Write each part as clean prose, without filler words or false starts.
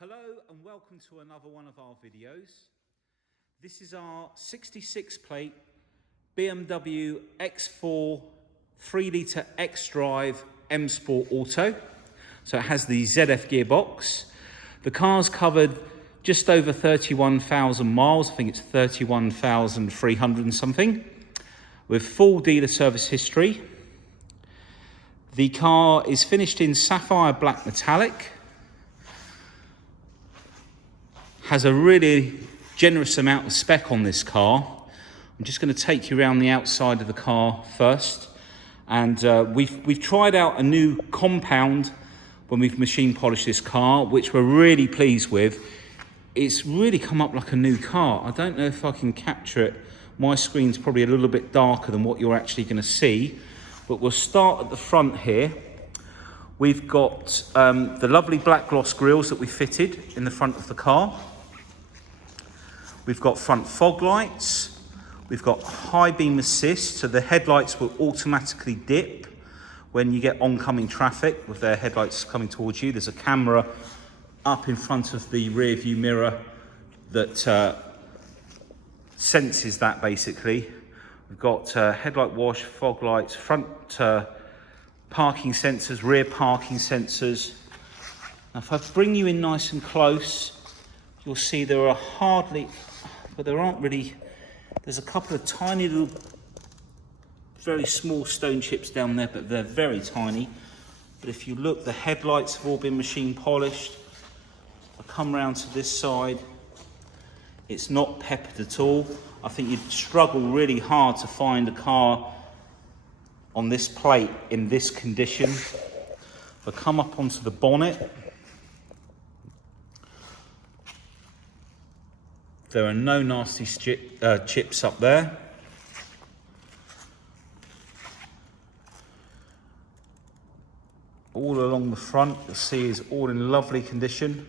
Hello and welcome to another one of our videos. This is our 66 plate BMW X4 3-litre X-Drive M Sport Auto. So it has the ZF gearbox. The car's covered just over 31,000 miles. I think it's 31,300 and something, with full dealer service history. The car is finished in sapphire black metallic. Has a really generous amount of spec on this car. I'm just going to take you around the outside of the car first. And we've tried out a new compound when we've machine polished this car, which we're really pleased with. It's really come up like a new car. I don't know if I can capture it. My screen's probably a little bit darker than what you're actually going to see. But we'll start at the front here. We've got the lovely black gloss grills that we fitted in the front of the car. We've got front fog lights. We've got high beam assist, so the headlights will automatically dip when you get oncoming traffic with their headlights coming towards you. There's a camera up in front of the rear view mirror that senses that basically. We've got headlight wash, fog lights, front parking sensors, rear parking sensors. Now if I bring you in nice and close, you'll see there are hardly, but there aren't really, there's a couple of tiny little, very small stone chips down there, but they're very tiny. But if you look, the headlights have all been machine polished. I come round to this side, it's not peppered at all. I think you'd struggle really hard to find a car on this plate in this condition. If I come up onto the bonnet, there are no nasty chips up there. All along the front, you'll see is all in lovely condition.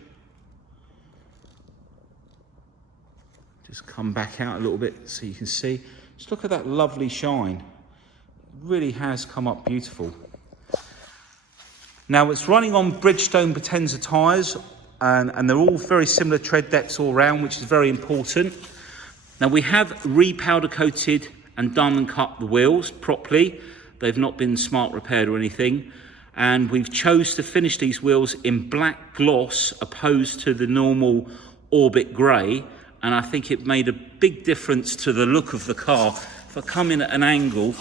Just come back out a little bit so you can see. Just look at that lovely shine. It really has come up beautiful. Now it's running on Bridgestone Potenza tyres. And they're all very similar tread depths all round, which is very important. Now we have re-powder coated and diamond cut the wheels properly. They've not been smart repaired or anything. And we've chose to finish these wheels in black gloss opposed to the normal Orbit grey. And I think it made a big difference to the look of the car. If I come in at an angle,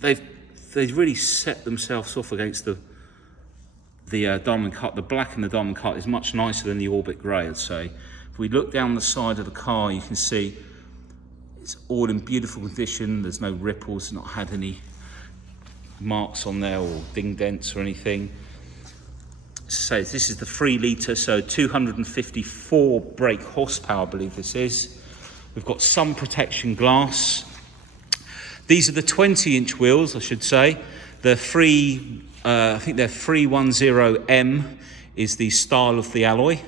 they've really set themselves off against the diamond cut. The black in the diamond cut is much nicer than the Orbit grey, I'd say. If we look down the side of the car, you can see it's all in beautiful condition. There's no ripples, not had any marks on there or ding dents or anything. So this is the 3-litre, so 254 brake horsepower, I believe this is. We've got sun protection glass. These are the 20-inch wheels, I should say. They're I think they're 310M is the style of the alloy.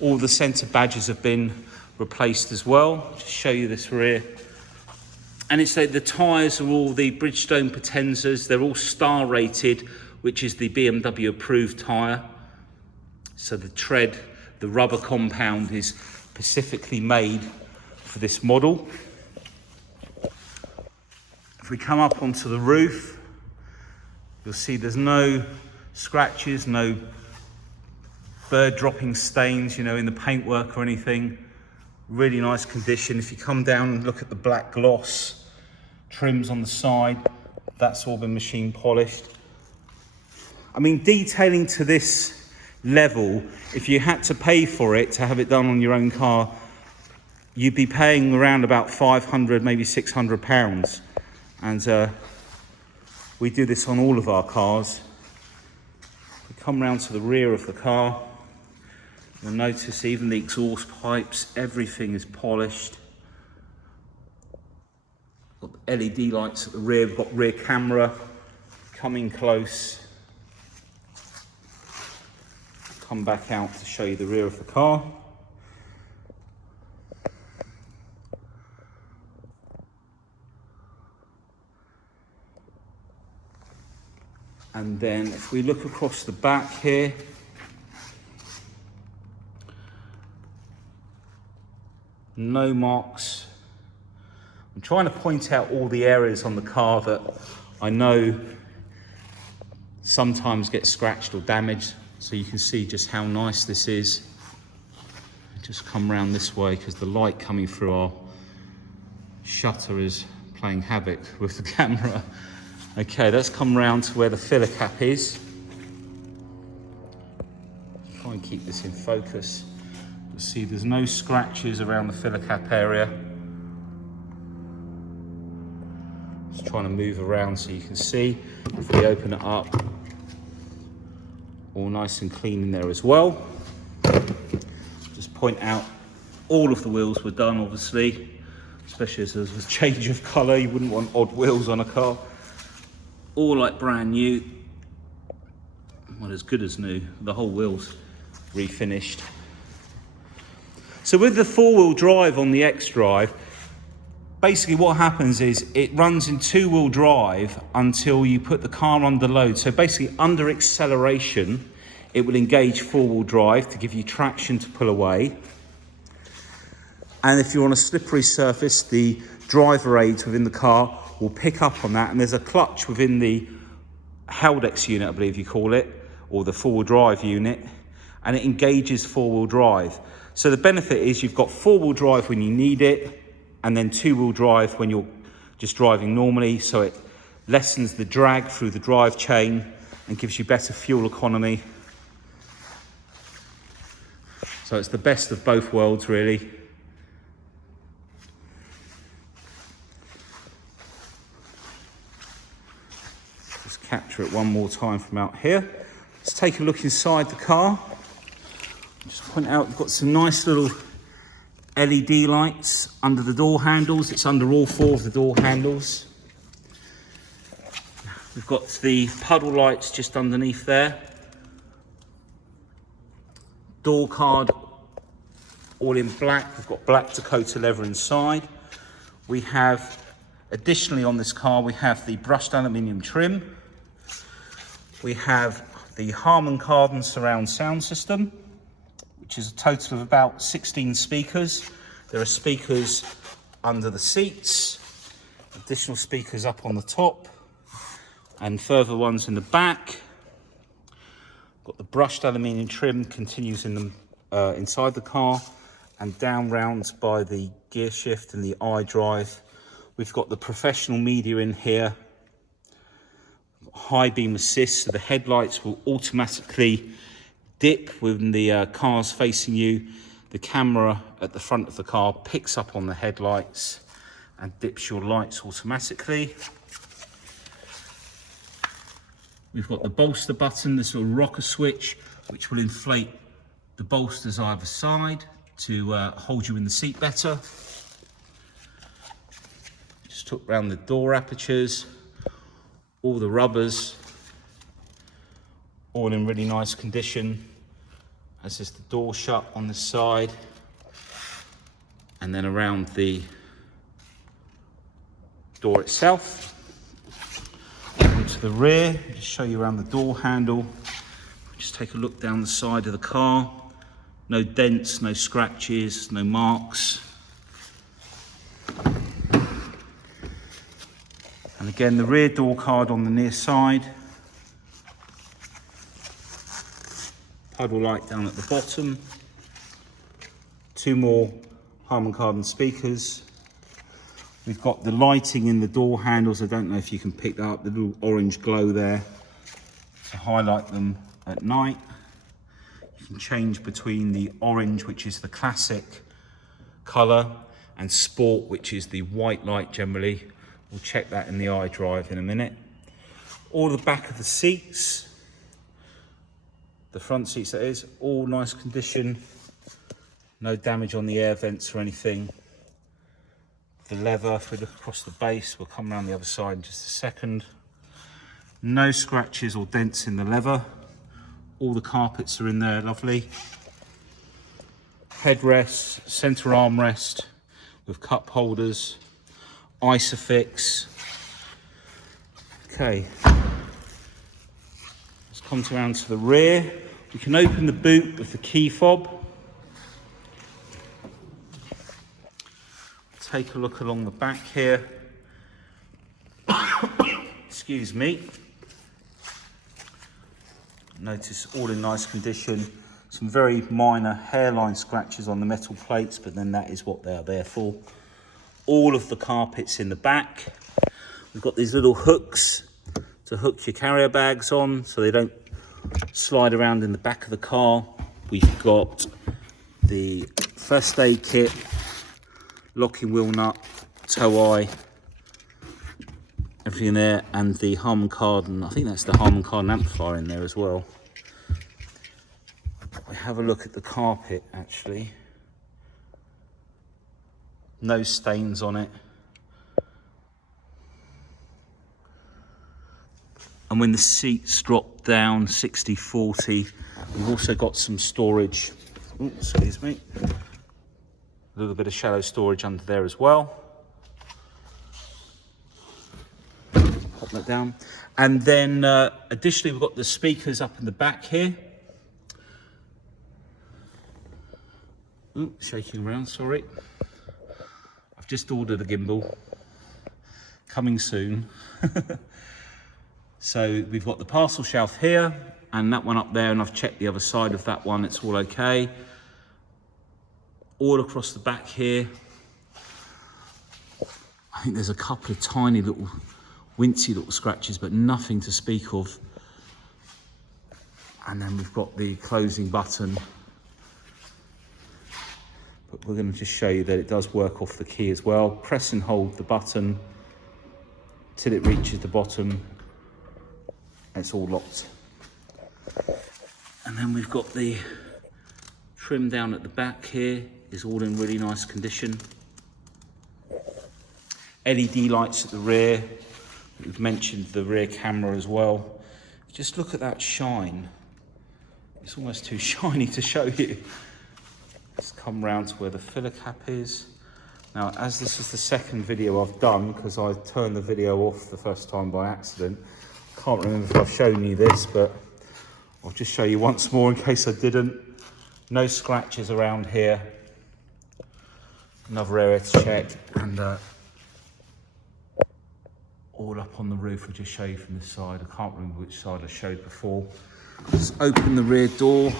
All the centre badges have been replaced as well. Just show you this rear. And it's the tyres are all the Bridgestone Potenzas. They're all star rated, which is the BMW approved tyre. So the tread, the rubber compound is specifically made for this model. If we come up onto the roof, you'll see there's no scratches, no bird dropping stains, in the paintwork or anything. Really nice condition. If you come down and look at the black gloss trims on the side, that's all been machine polished. I mean, detailing to this level, if you had to pay for it to have it done on your own car, you'd be paying around about 500, maybe 600 pounds. And we do this on all of our cars. We come round to the rear of the car. You'll notice even the exhaust pipes, everything is polished. Got LED lights at the rear, we've got rear camera. Coming close. Come back out to show you the rear of the car. And then if we look across the back here, no marks. I'm trying to point out all the areas on the car that I know sometimes get scratched or damaged, so you can see just how nice this is. Just come round this way because the light coming through our shutter is playing havoc with the camera. Okay, let's come round to where the filler cap is. Try and keep this in focus. You'll see there's no scratches around the filler cap area. Just trying to move around so you can see. If we open it up, all nice and clean in there as well. Just point out all of the wheels were done, obviously, especially as there's a change of colour. You wouldn't want odd wheels on a car. All like brand new. Well, as good as new. The whole wheel's refinished. So with the four-wheel drive on the X-Drive, basically what happens is it runs in two-wheel drive until you put the car under load. So basically under acceleration, it will engage four-wheel drive to give you traction to pull away. And if you're on a slippery surface, the driver aids within the car will pick up on that. And there's a clutch within the Heldex unit, I believe you call it, or the four-wheel drive unit, and it engages four-wheel drive. So the benefit is you've got four-wheel drive when you need it, and then two-wheel drive when you're just driving normally, so it lessens the drag through the drive chain and gives you better fuel economy. So it's the best of both worlds, really. Just capture it one more time from out here. Let's take a look inside the car. Just point out, we've got some nice little LED lights under the door handles. It's under all four of the door handles. We've got the puddle lights just underneath there. Door card all in black. We've got black Dakota leather inside. We have, additionally on this car, we have the brushed aluminium trim. We have the Harman Kardon surround sound system, which is a total of about 16 speakers. There are speakers under the seats, additional speakers up on the top, and further ones in the back. Got the brushed aluminium trim continues in the inside the car and down round by the gear shift and the iDrive. We've got the professional media in here, high beam assist, so the headlights will automatically dip when the car's facing you. The camera at the front of the car picks up on the headlights and dips your lights automatically. We've got the bolster button, this little rocker switch, which will inflate the bolsters either side to hold you in the seat better. Just took round the door apertures, all the rubbers, all in really nice condition. As is the door shut on this side, and then around the door itself. Onto the rear, just show you around the door handle. Just take a look down the side of the car. No dents, no scratches, no marks. And again, the rear door card on the near side. Puddle light down at the bottom. Two more Harman Kardon speakers. We've got the lighting in the door handles. I don't know if you can pick that up, the little orange glow there to highlight them at night. You can change between the orange, which is the classic colour, and sport, which is the white light generally. We'll check that in the iDrive in a minute. All the back of the seats, the front seats that is, all nice condition. No damage on the air vents or anything. The leather, if we look across the base, we'll come around the other side in just a second. No scratches or dents in the leather. All the carpets are in there, lovely. Headrest, centre armrest with cup holders, Isofix. Okay. Let's come around to the rear. We can open the boot with the key fob. Take a look along the back here. Excuse me. Notice all in nice condition. Some very minor hairline scratches on the metal plates, but then that is what they are there for. All of the carpets in the back. We've got these little hooks to hook your carrier bags on so they don't slide around in the back of the car. We've got the first aid kit, locking wheel nut, tow eye, everything there, and the Harman Kardon. I think that's the Harman Kardon amplifier in there as well. We have a look at the carpet actually. No stains on it. And when the seats drop down 60-40, we've also got some storage. Ooh, excuse me. A little bit of shallow storage under there as well. Pop that down. And then additionally, we've got the speakers up in the back here. Ooh, shaking around, sorry. I've just ordered a gimbal. Coming soon. So we've got the parcel shelf here and that one up there, and I've checked the other side of that one, it's all okay. All across the back here, I think there's a couple of tiny little wincy little scratches, but nothing to speak of. And then we've got the closing button, but we're going to just show you that it does work off the key as well. Press and hold the button till it reaches the bottom. It's all locked. And then we've got the trim down at the back here, is all in really nice condition. LED lights at the rear. We've mentioned the rear camera as well. Just look at that shine. It's almost too shiny to show you. Let's come round to where the filler cap is. Now, as this is the second video I've done, because I turned the video off the first time by accident, can't remember if I've shown you this, but I'll just show you once more in case I didn't. No scratches around here. Another area to check, and all up on the roof. I'll just show you from this side. I can't remember which side I showed before. Just open the rear door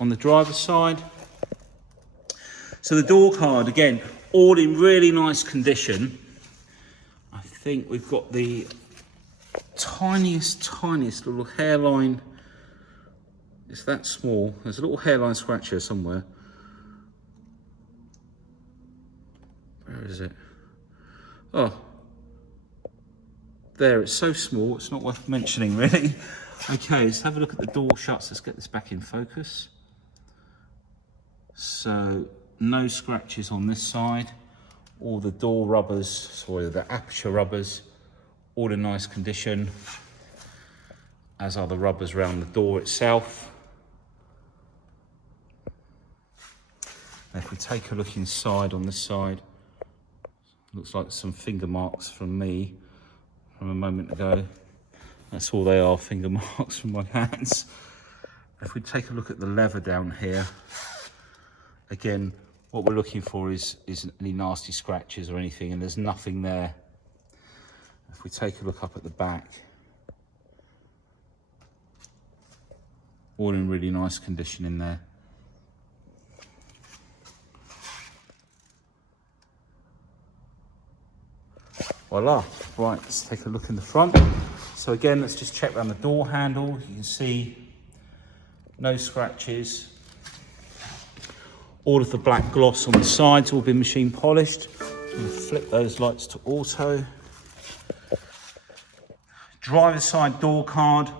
on the driver's side. So the door card, again, all in really nice condition. I think we've got the tiniest little hairline. It's that small. There's a little hairline scratch here somewhere. Where is it? Oh, there, it's so small, it's not worth mentioning really. Okay, let's have a look at the door shuts. Let's get this back in focus. So, no scratches on this side. All the door rubbers, sorry, the aperture rubbers, all in nice condition, as are the rubbers around the door itself. Now if we take a look inside on this side, looks like some finger marks from me from a moment ago. That's all they are, finger marks from my hands. If we take a look at the leather down here, again, what we're looking for is any nasty scratches or anything, and there's nothing there. If we take a look up at the back, all in really nice condition in there. Voila. Right, let's take a look in the front. So again, let's just check around the door handle. You can see no scratches. All of the black gloss on the sides all been machine polished. I'm going to flip those lights to auto. Driver's side door card,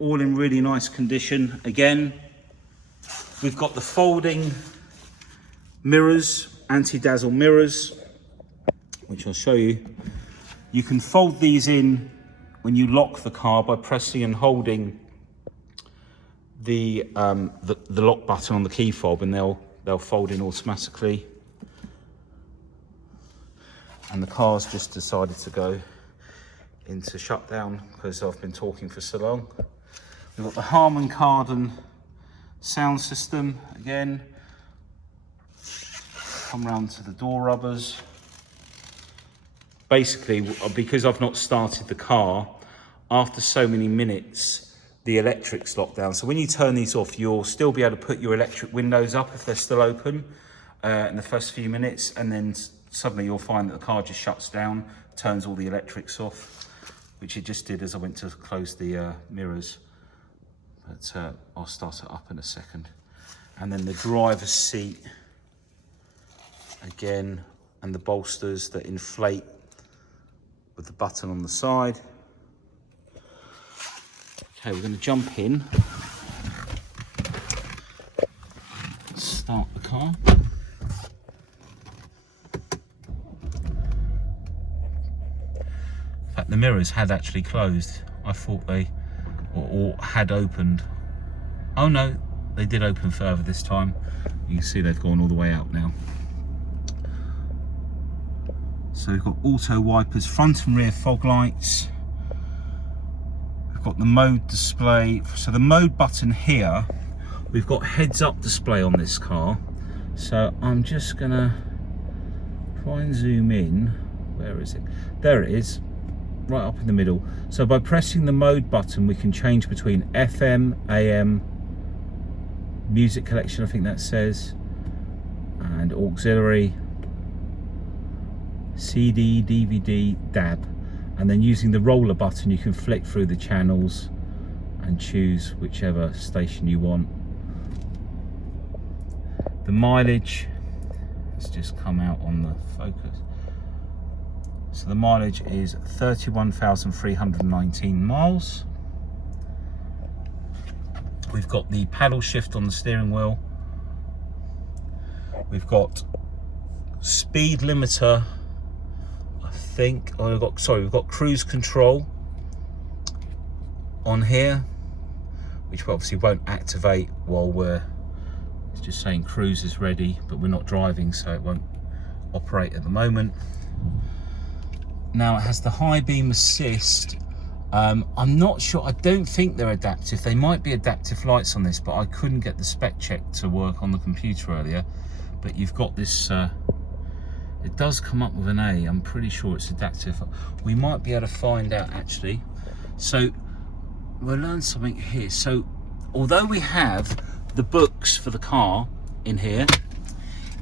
all in really nice condition. Again, we've got the folding mirrors, anti-dazzle mirrors, which I'll show you. You can fold these in when you lock the car by pressing and holding the lock button on the key fob, and they'll fold in automatically. And the car's just decided to go into shutdown because I've been talking for so long. We've got the Harman Kardon sound system again. Come round to the door rubbers. Basically, because I've not started the car, after so many minutes, the electric's locked down. So when you turn these off, you'll still be able to put your electric windows up if they're still open in the first few minutes, and then suddenly you'll find that the car just shuts down, turns all the electrics off, which it just did as I went to close the mirrors. But I'll start it up in a second. And then the driver's seat, again, and the bolsters that inflate with the button on the side. Okay, we're going to jump in, start the car. In fact, the mirrors had actually closed. I thought they or had opened. Oh no, they did open further this time. You can see they've gone all the way out now. So we've got auto wipers, front and rear fog lights. We've got the mode display. So the mode button here, we've got heads up display on this car. So I'm just gonna try and zoom in. Where is it? There it is, right up in the middle. So by pressing the mode button, we can change between FM, AM, music collection, I think that says, and auxiliary, CD, DVD, DAB. And then using the roller button, you can flick through the channels and choose whichever station you want. The mileage has just come out on the focus. So the mileage is 31,319 miles. We've got the paddle shift on the steering wheel. We've got speed limiter, I think. Oh, we've got cruise control on here, which obviously won't activate while it's just saying cruise is ready, but we're not driving, so it won't operate at the moment. Now it has the high beam assist. I'm not sure, I don't think they're adaptive. They might be adaptive lights on this, but I couldn't get the spec check to work on the computer earlier. But you've got this, it does come up with an A. I'm pretty sure it's adaptive. We might be able to find out actually. So we'll learn something here. So although we have the books for the car in here,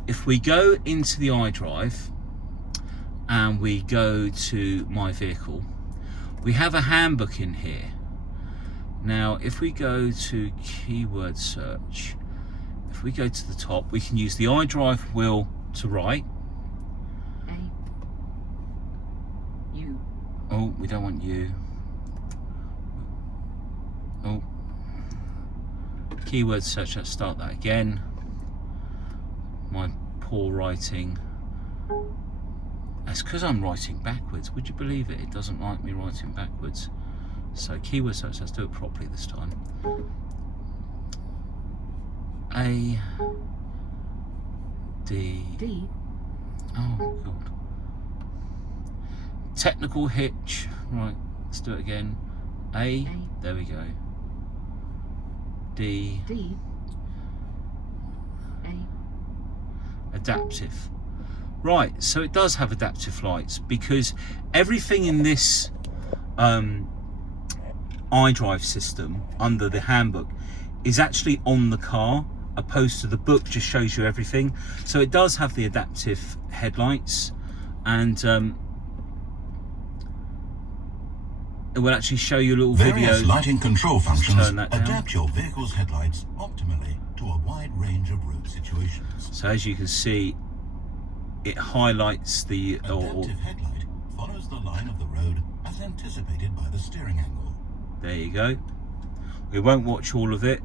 if we go into the iDrive, and we go to my vehicle, we have a handbook in here. Now if we go to keyword search, if we go to the top, we can use the iDrive wheel to write. U. Oh, we don't want U. Oh, keyword search, let's start that again. My poor writing. It's because I'm writing backwards. Would you believe it? It doesn't like me writing backwards. So keyword search, let's do it properly this time. A D. D. Oh God. Technical hitch. Right, let's do it again. A. There we go. D. D. A. Adaptive. Right, so it does have adaptive lights because everything in this iDrive system under the handbook is actually on the car, opposed to the book just shows you everything. So it does have the adaptive headlights, and it will actually show you a little video. Various lighting control functions adapt your vehicle's headlights optimally to a wide range of road situations. So as you can see, it highlights the adaptive headlight follows the line of the road as anticipated by the steering angle. There you go. We won't watch all of it,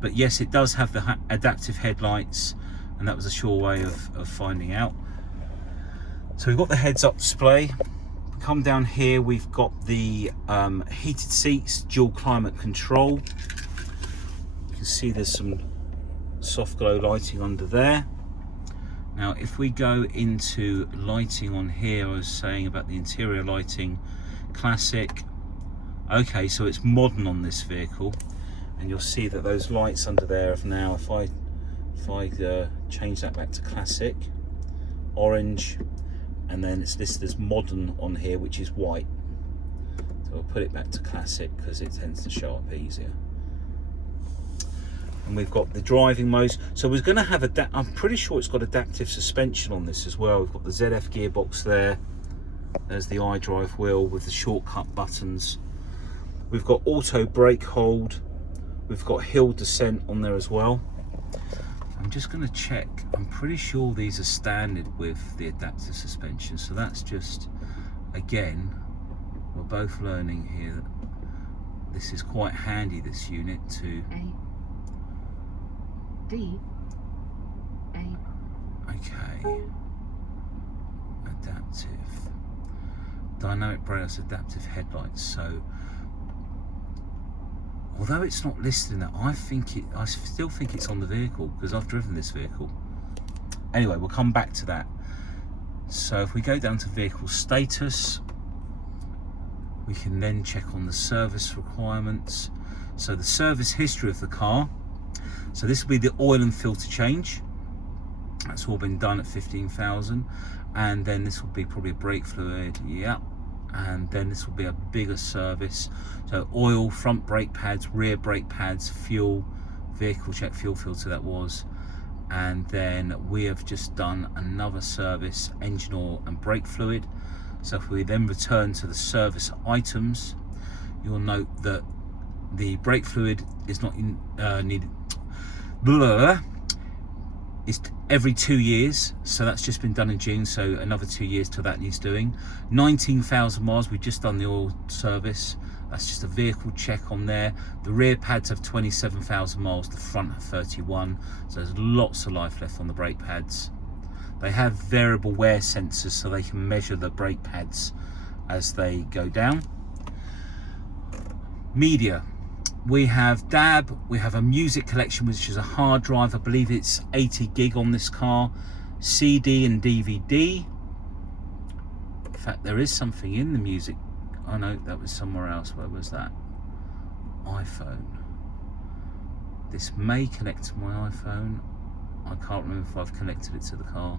but yes, it does have the adaptive headlights, and that was a sure way of finding out. So we've got the heads-up display. We come down here, we've got the heated seats, dual climate control. You can see there's some soft glow lighting under there. Now if we go into lighting on here, I was saying about the interior lighting, classic, Okay, so it's modern on this vehicle, and you'll see that those lights under there have now, if I change that back to classic, orange, and then it's listed as modern on here, which is white. So I'll put it back to classic because it tends to show up easier. And we've got the driving modes. So we're going to have I'm pretty sure it's got adaptive suspension on this as well. We've got the ZF gearbox there. There's the iDrive wheel with the shortcut buttons. We've got auto brake hold. We've got hill descent on there as well. I'm just going to check. I'm pretty sure these are standard with the adaptive suspension. So that's just, again, we're both learning here that this is quite handy, this unit, to... Okay. Adaptive. Dynamic brake, adaptive headlights. So, although it's not listed in that, I still think it's on the vehicle because I've driven this vehicle. Anyway, we'll come back to that. So if we go down to vehicle status, we can then check on the service requirements. So the service history of the car. So this will be the oil and filter change. That's all been done at 15,000. And then this will be probably a brake fluid, yeah. And then this will be a bigger service. So oil, front brake pads, rear brake pads, fuel, vehicle check, fuel filter that was. And then we have just done another service, engine oil and brake fluid. So if we then return to the service items, you'll note that the brake fluid is not needed. It's every 2 years, so that's just been done in June, so another 2 years till that needs doing. 19,000 miles, we've just done the oil service. That's just a vehicle check on there. The rear pads have 27,000 miles, the front have 31, so there's lots of life left on the brake pads. They have variable wear sensors, so they can measure the brake pads as they go down. Media. We have DAB, we have a music collection, which is a hard drive. I believe it's 80 gig on this car. CD and DVD. In fact, there is something in the music. Oh no, that was somewhere else. Where was that? iPhone. This may connect to my iPhone. I can't remember if I've connected it to the car.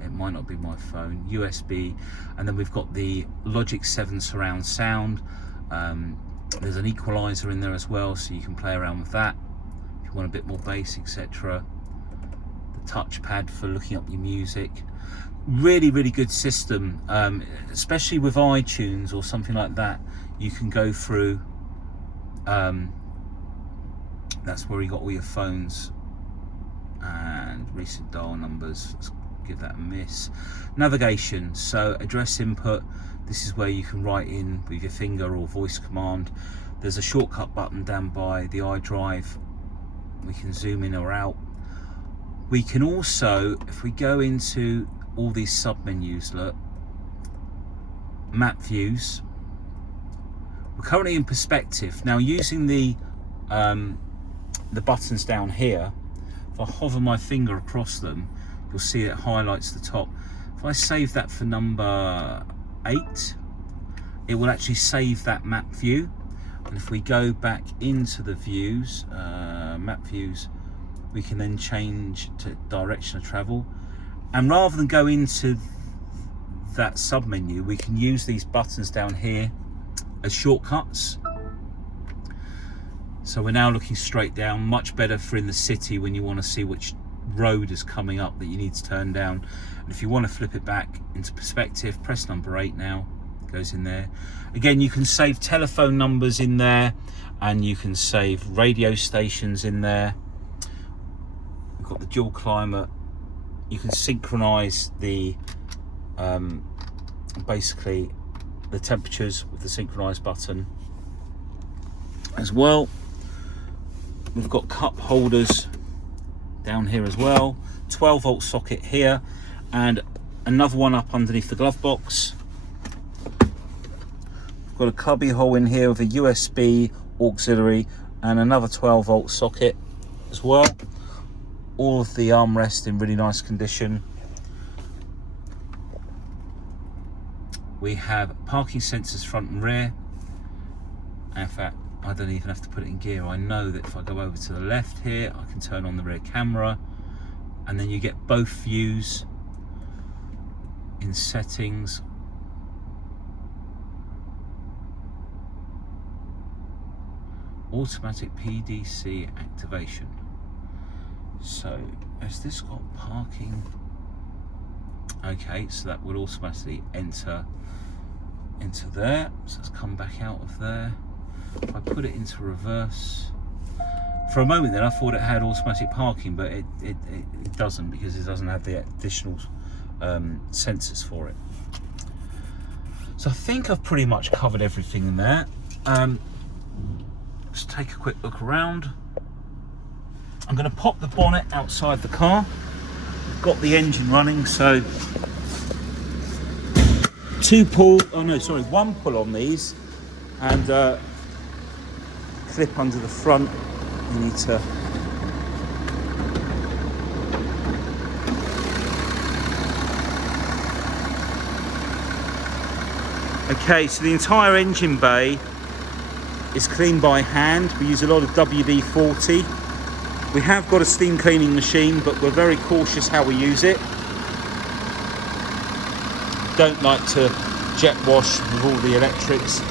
It might not be my phone. USB. And then we've got the Logic 7 surround sound. There's an equalizer in there as well, so you can play around with that if you want a bit more bass, etc. The touchpad for looking up your music. Really, really good system, especially with iTunes or something like that. You can go through. That's where you got all your phones and recent dial numbers. Let's give that a miss. Navigation, so address input. This is where you can write in with your finger or voice command. There's a shortcut button down by the iDrive. We can zoom in or out. We can also, if we go into all these sub menus, look, map views. We're currently in perspective. Now using the buttons down here, if I hover my finger across them, you'll see it highlights the top. If I save that for number 8, it will actually save that map view. And if we go back into the views, map views, we can then change to direction of travel. And rather than go into that sub menu, we can use these buttons down here as shortcuts. So we're now looking straight down, much better for in the city when you want to see which road is coming up that you need to turn down. And if you want to flip it back into perspective, press number 8 now, it goes in there. Again, you can save telephone numbers in there, and you can save radio stations in there. We've got the dual climate. You can synchronize the basically the temperatures with the synchronize button as well. We've got cup holders down here as well, 12 volt socket here, and another one up underneath the glove box. We've got a cubby hole in here with a USB auxiliary and another 12 volt socket as well. All of the armrest in really nice condition. We have parking sensors front and rear. In fact, I don't even have to put it in gear. I know that if I go over to the left here, I can turn on the rear camera, and then you get both views in settings. Automatic PDC activation. So has this got parking? Okay, so that would automatically enter into there. So let's come back out of there. If I put it into reverse, for a moment then I thought it had automatic parking, but it doesn't, because it doesn't have the additional sensors for it. So I think I've pretty much covered everything in there. Let's take a quick look around. I'm going to pop the bonnet outside the car. We've got the engine running, so one pull on these, and clip under the front. You need to okay, so the entire engine bay is cleaned by hand. We use a lot of WD-40. We have got a steam cleaning machine, but we're very cautious how we use it. Don't like to jet wash with all the electrics.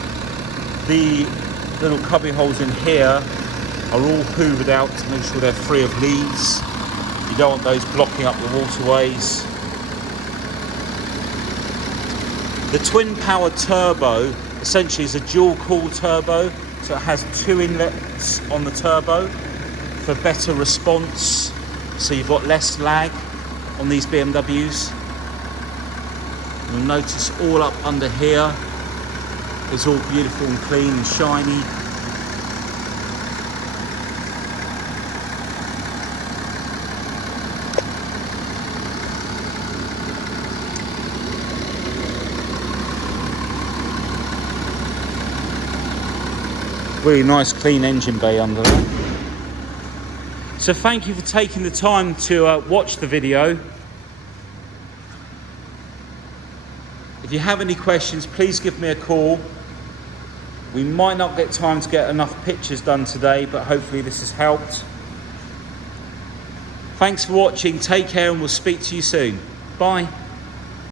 The little cubby holes in here are all hoovered out to make sure they're free of leaves. You don't want those blocking up the waterways. The twin power turbo essentially is a dual cool turbo, so it has 2 inlets on the turbo for better response, so you've got less lag on these BMWs. You'll notice all up under here is all beautiful and clean and shiny. Really nice clean engine bay under there. So thank you for taking the time to watch the video. If you have any questions, please give me a call. We might not get time to get enough pictures done today, but hopefully this has helped. Thanks for watching, take care, and we'll speak to you soon. Bye.